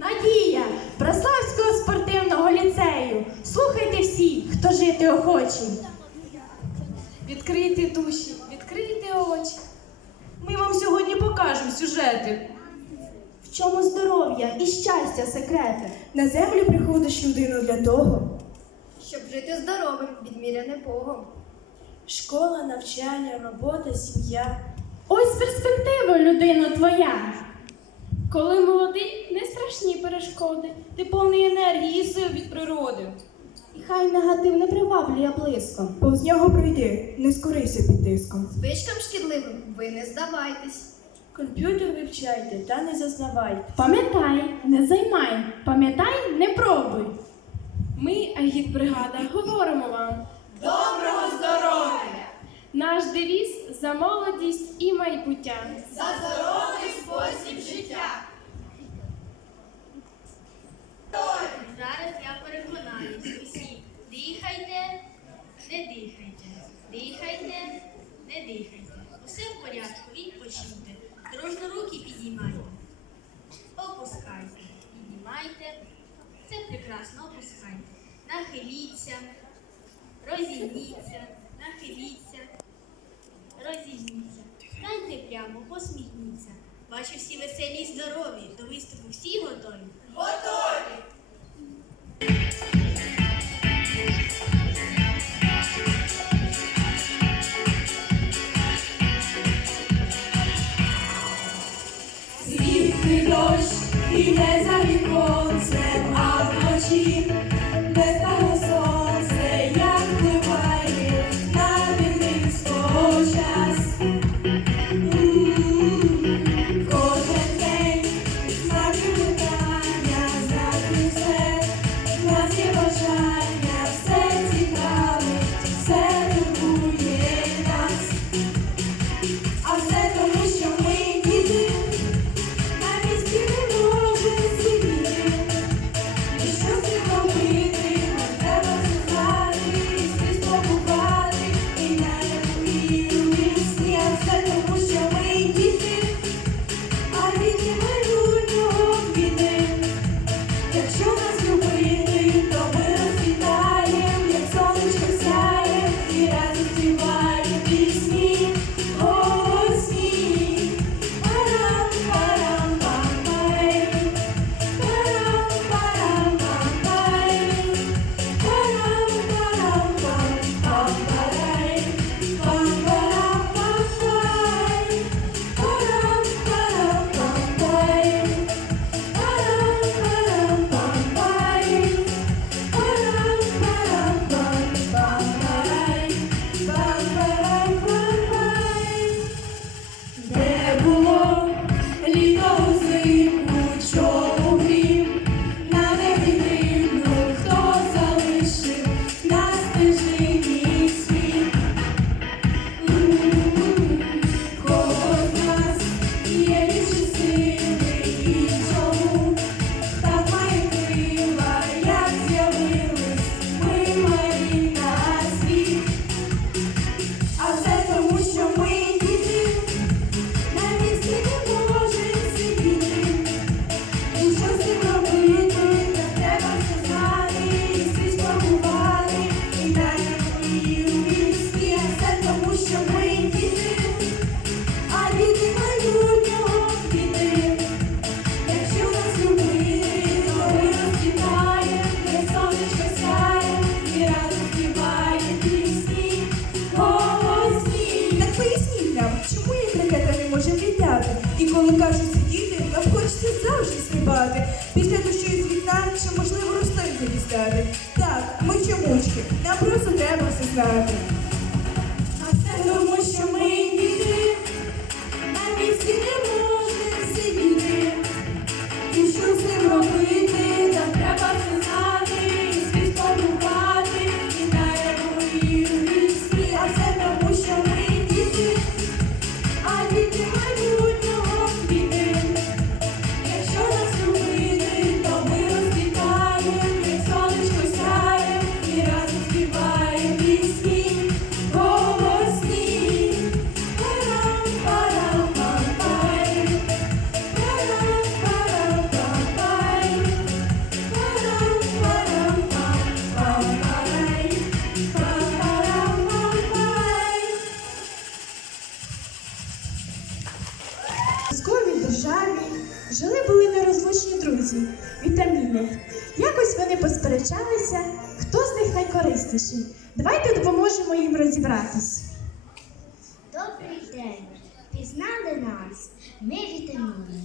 Надія Браславського спортивного ліцею. Слухайте всі, хто жити охоче. Відкрийте душі, відкрийте очі. Ми вам сьогодні покажемо сюжети. В чому здоров'я і щастя секрети? На землю приходиш людину для того, щоб жити здоровим, відміряне Богом. Школа, навчання, робота, сім'я. Ось перспектива людина твоя. Коли молодий, не страшні перешкоди, ти повний енергії і сил від природи. І хай негатив не приваблює близько. Повз нього пройди, не скорися під тиском. Звичкам шкідливим ви не здавайтесь. Комп'ютер вивчайте та не зазнавайте. Пам'ятай, не займай, пам'ятай, не пробуй. Ми, агітбригада, говоримо вам. Доброго здоров'я! Наш девіз за молодість і майбуття. За здоровий спосіб життя. Зараз я переконаюсь усі. Дихайте, веселі, здорові. До виступу всі готові? Готові! можливо. Вітаміни. Якось вони посперечалися, хто з них найкорисніший. Давайте допоможемо їм розібратись. Добрий день! Пізнали нас. Ми вітаміни.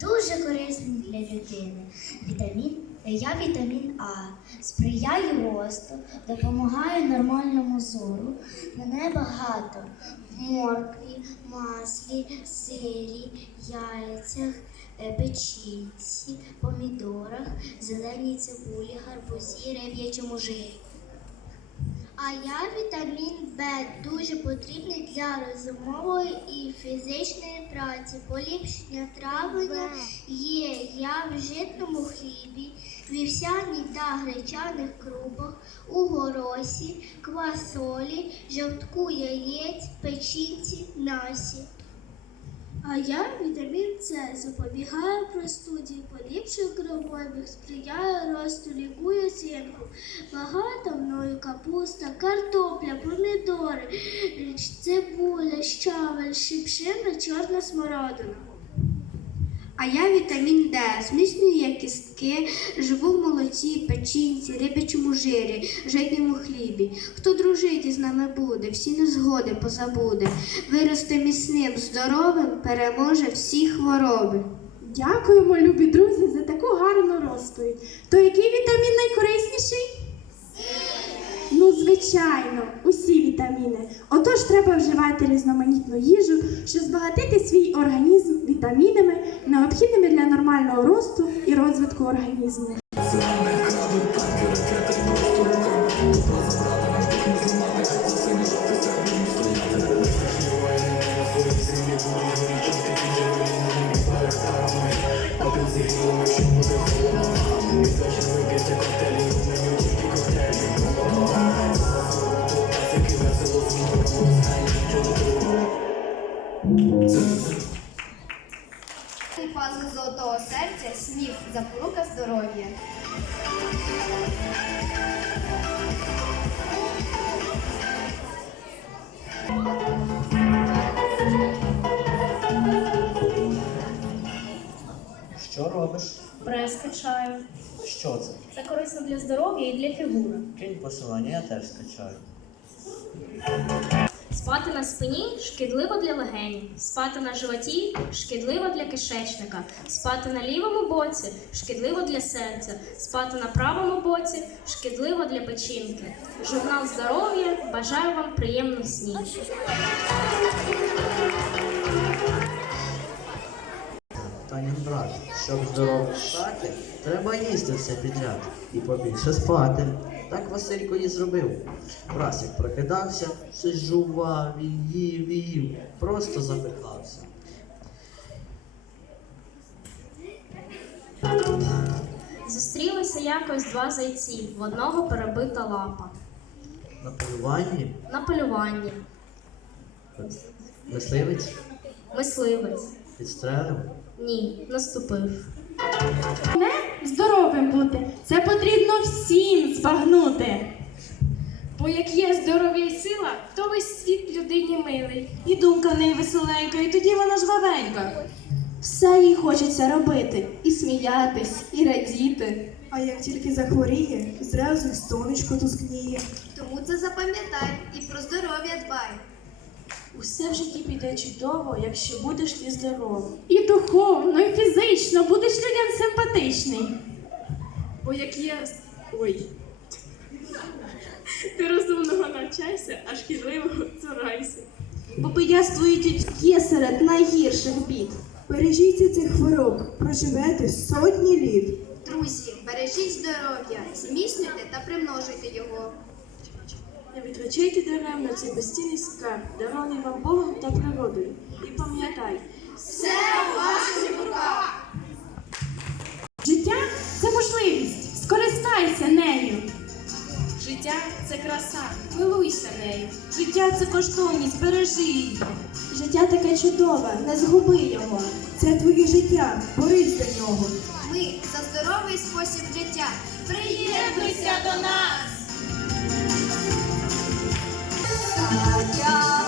Дуже корисні для людини. Вітамін, я вітамін А. Сприяю росту, допомагаю нормальному зору. Мене багато в моркві, маслі, сирі, яйцях, печінці, помідорах, зеленій цибулі, гарбузі, рев'ячому жирі. А я вітамін Б дуже потрібний для розумової і фізичної праці. Поліпшення травлення є я в житному хлібі, вівсяній та гречаних крупах, у горосі, квасолі, жовтку яєць, печінці, насі. А я вітамін С запобігаю простуді, поліпшує кровообіг, сприяє росту, лікує сінку. Багато мною капуста, картопля, помідори, цибуля, щавель, шипшина, чорна смородина. А я вітамін Д, зміцнює кістки, живу в молоці, печінці, рибячому жирі, житньому хлібі. Хто дружити з нами буде, всі незгоди позабуде. Виросте міцним, здоровим, переможе всі хвороби. Дякуємо, любі друзі, за таку гарну розповідь. То який вітамін найкорисніший? Ну, звичайно, усі вітаміни. Отож, треба вживати різноманітну їжу, щоб збагатити свій організм вітамінами, необхідними для нормального росту і розвитку організму. Робиш? Прес качаю. Що це? Це корисно для здоров'я і для фігури. Кинь посилання, я теж скачаю. Спати на спині шкідливо для легенів, спати на животі шкідливо для кишечника, спати на лівому боці шкідливо для серця, спати на правому боці шкідливо для печінки. Журнал здоров'я бажаю вам приємних снів. Танін брат, щоб здорово стати, треба їсти все підряд і побільше спати. Так Василько і зробив. Раз як прокидався, щось жував і їв, і їв, просто запихався. Зустрілися якось два зайці, в одного перебита лапа. На полюванні На полюванні. мисливець Мисливець. підстрелив. Ні, наступив. Не здоровим бути. Це потрібно всім збагнути. Бо як є здоров'я і сила, то весь світ людині милий. І думка в неї веселенька, і тоді вона жвавенька. Все їй хочеться робити, і сміятись, і радіти. А як тільки захворіє, зразу й сонечко тускніє. Тому це запам'ятай і про здоров'я дбай. Усе в житті піде чудово, якщо будеш ти здоровий. І духовно, і фізично будеш людям симпатичний. Бо як є. Ой. Ти розумного навчайся, а шкідливого цурайся. Бо пияство і є серед найгірших бід. Бережіться цих хвороб, проживете сотні літ. Друзі, бережіть здоров'я, зміцнюйте та примножуйте його. Не витрачайте даремно цей безцінний скарб, дарований вам Богом та природою. І пам'ятай, Життя це можливість. Скористайся нею. Життя це краса, милуйся нею. життя це коштовність, бережи її. Життя таке чудове, не згуби його. Це твоє життя, борись за нього. Ми за здоровий спосіб життя. Приєднуйся до нас! Yeah.